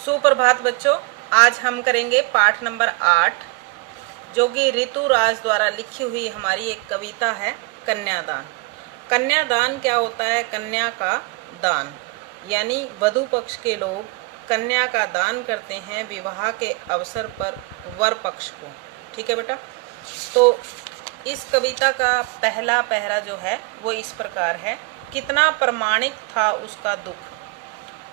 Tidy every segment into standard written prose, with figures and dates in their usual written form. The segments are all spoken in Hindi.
सुप्रभात बच्चों। आज हम करेंगे पाठ नंबर 8, जो कि ऋतु राज द्वारा लिखी हुई हमारी एक कविता है, कन्यादान। कन्यादान क्या होता है? कन्या का दान, यानी वधू पक्ष के लोग कन्या का दान करते हैं विवाह के अवसर पर वर पक्ष को। ठीक है बेटा। तो इस कविता का पहला पहरा जो है वो इस प्रकार है। कितना प्रमाणिक था उसका दुख।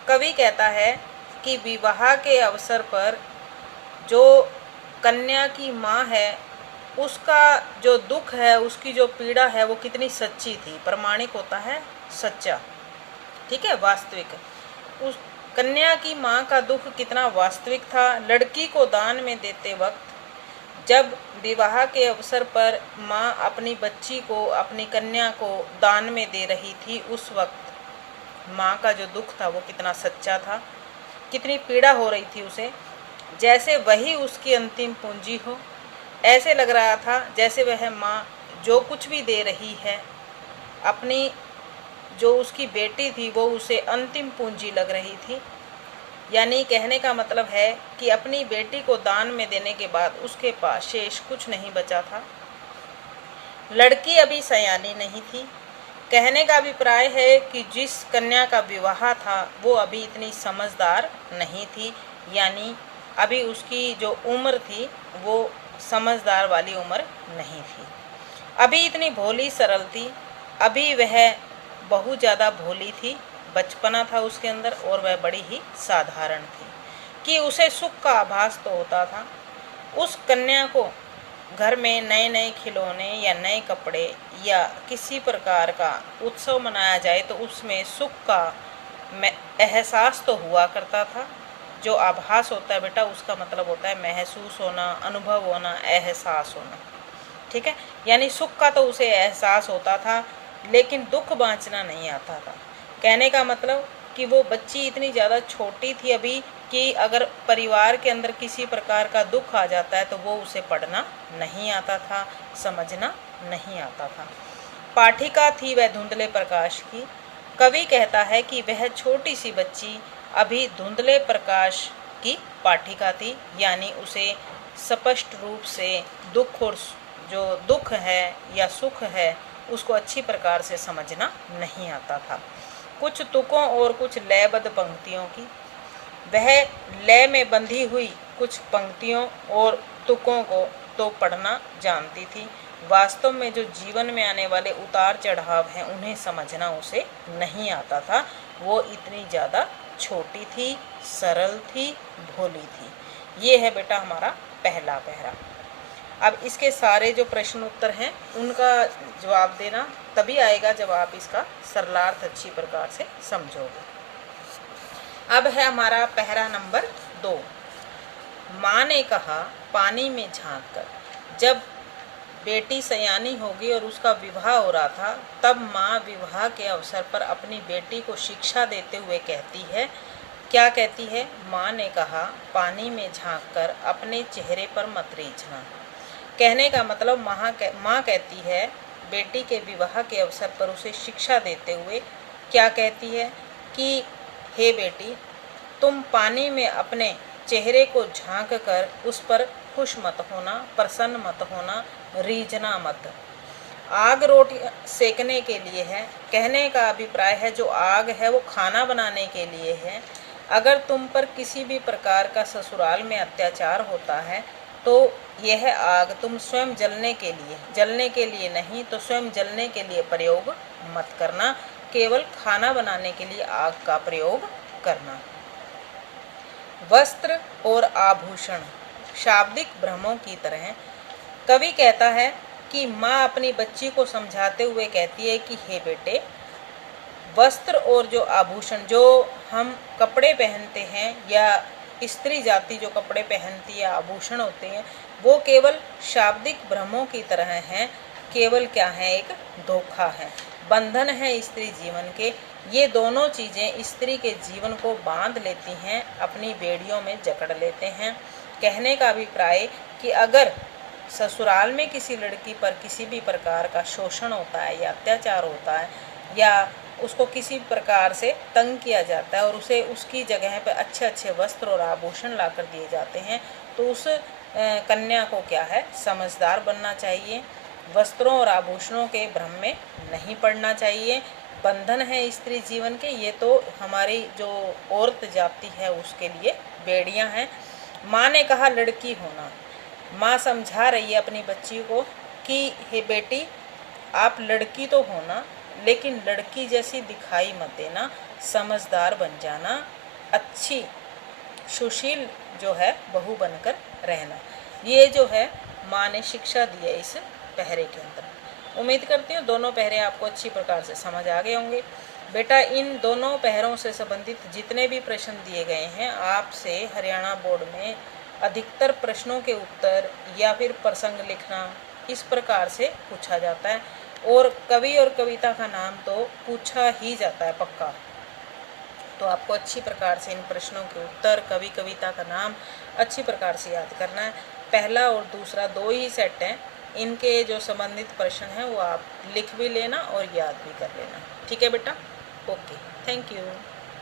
कवि कहता है कि विवाह के अवसर पर जो कन्या की माँ है उसका जो दुख है, उसकी जो पीड़ा है वो कितनी सच्ची थी। प्रमाणिक होता है सच्चा, ठीक है, वास्तविक। उस कन्या की माँ का दुख कितना वास्तविक था। लड़की को दान में देते वक्त, जब विवाह के अवसर पर माँ अपनी बच्ची को, अपनी कन्या को दान में दे रही थी, उस वक्त माँ का जो दुख था वो कितना सच्चा था, कितनी पीड़ा हो रही थी उसे। जैसे वही उसकी अंतिम पूंजी हो, ऐसे लग रहा था जैसे वह माँ जो कुछ भी दे रही है, अपनी जो उसकी बेटी थी वो उसे अंतिम पूंजी लग रही थी। यानी कहने का मतलब है कि अपनी बेटी को दान में देने के बाद उसके पास शेष कुछ नहीं बचा था। लड़की अभी सयानी नहीं थी। कहने का अभिप्राय है कि जिस कन्या का विवाह था वो अभी इतनी समझदार नहीं थी, यानी अभी उसकी जो उम्र थी वो समझदार वाली उम्र नहीं थी। अभी इतनी भोली सरल थी, अभी वह बहुत ज़्यादा भोली थी, बचपना था उसके अंदर और वह बड़ी ही साधारण थी कि उसे सुख का आभास तो होता था। उस कन्या को घर में नए नए खिलौने या नए कपड़े या किसी प्रकार का उत्सव मनाया जाए तो उसमें सुख का एहसास तो हुआ करता था। जो आभास होता है बेटा, उसका मतलब होता है महसूस होना, अनुभव होना, एहसास होना। ठीक है, यानी सुख का तो उसे एहसास होता था, लेकिन दुख बांचना नहीं आता था। कहने का मतलब कि वो बच्ची इतनी ज़्यादा छोटी थी अभी कि अगर परिवार के अंदर किसी प्रकार का दुख आ जाता है तो वो उसे पढ़ना नहीं आता था, समझना नहीं आता था। पाठिका थी वह धुंधले प्रकाश की। कवि कहता है कि वह छोटी सी बच्ची अभी धुंधले प्रकाश की पाठिका थी, यानी उसे स्पष्ट रूप से दुख और जो दुख है या सुख है उसको अच्छी प्रकार से समझना नहीं आता था। कुछ तुकों और कुछ लयबद्ध पंक्तियों की, वह लय में बंधी हुई कुछ पंक्तियों और तुकों को तो पढ़ना जानती थी। वास्तव में जो जीवन में आने वाले उतार चढ़ाव हैं उन्हें समझना उसे नहीं आता था। वो इतनी ज़्यादा छोटी थी, सरल थी, भोली थी। ये है बेटा हमारा पहला पहरा। अब इसके सारे जो प्रश्न उत्तर हैं उनका जवाब देना तभी आएगा जब आप इसका सरलार्थ अच्छी प्रकार से समझोगे। अब है हमारा पहरा नंबर 2। माँ ने कहा पानी में झांक कर। जब बेटी सयानी होगी और उसका विवाह हो रहा था, तब माँ विवाह के अवसर पर अपनी बेटी को शिक्षा देते हुए कहती है, क्या कहती है? माँ ने कहा पानी में झांक कर अपने चेहरे पर मत रीझना। कहने का मतलब माँ कहती है बेटी के विवाह के अवसर पर उसे शिक्षा देते हुए, क्या कहती है कि हे बेटी, तुम पानी में अपने चेहरे को झांक कर उस पर खुश मत होना, प्रसन्न मत होना, रीझना मत। आग रोटी सेकने के लिए है। कहने का अभिप्राय है जो आग है वो खाना बनाने के लिए है। अगर तुम पर किसी भी प्रकार का ससुराल में अत्याचार होता है तो यह आग तुम स्वयं जलने के लिए नहीं तो स्वयं जलने के लिए प्रयोग मत करना, केवल खाना बनाने के लिए आग का प्रयोग करना। वस्त्र और आभूषण शाब्दिक भ्रमों की तरह। कवि कहता है कि माँ अपनी बच्ची को समझाते हुए कहती है कि हे बेटे, वस्त्र और जो आभूषण, जो हम कपड़े पहनते हैं या स्त्री जाति जो कपड़े पहनती है, आभूषण होते हैं, वो केवल शाब्दिक भ्रमों की तरह हैं। केवल क्या है? एक धोखा है, बंधन है स्त्री जीवन के। ये दोनों चीज़ें स्त्री के जीवन को बांध लेती हैं, अपनी बेड़ियों में जकड़ लेते हैं। कहने का अभिप्राय कि अगर ससुराल में किसी लड़की पर किसी भी प्रकार का शोषण होता है या अत्याचार होता है या उसको किसी प्रकार से तंग किया जाता है और उसे उसकी जगह पर अच्छे अच्छे वस्त्र और आभूषण ला कर दिए जाते हैं, तो उस कन्या को क्या है, समझदार बनना चाहिए, वस्त्रों और आभूषणों के भ्रम में नहीं पड़ना चाहिए। बंधन है स्त्री जीवन के, ये तो हमारी जो औरत जाति है उसके लिए बेड़ियां हैं। माँ ने कहा लड़की होना, माँ समझा रही है अपनी बच्ची को कि हे बेटी, आप लड़की तो होना, लेकिन लड़की जैसी दिखाई मत देना, समझदार बन जाना, अच्छी सुशील जो है बहू बनकर रहना। ये जो है माँ ने शिक्षा दी है इस पहरे के अंदर। उम्मीद करती हूँ दोनों पहरे आपको अच्छी प्रकार से समझ आ गए होंगे। बेटा, इन दोनों पहरों से संबंधित जितने भी प्रश्न दिए गए हैं, आपसे हरियाणा बोर्ड में अधिकतर प्रश्नों के उत्तर या फिर प्रसंग लिखना इस प्रकार से पूछा जाता है, और कवि और कविता का नाम तो पूछा ही जाता है पक्का। तो आपको अच्छी प्रकार से इन प्रश्नों के उत्तर, कवि कविता का नाम अच्छी प्रकार से याद करना है। पहला और दूसरा 2 ही सेट हैं, इनके जो संबंधित प्रश्न हैं वो आप लिख भी लेना और याद भी कर लेना। ठीक है बेटा, ओके, थैंक यू।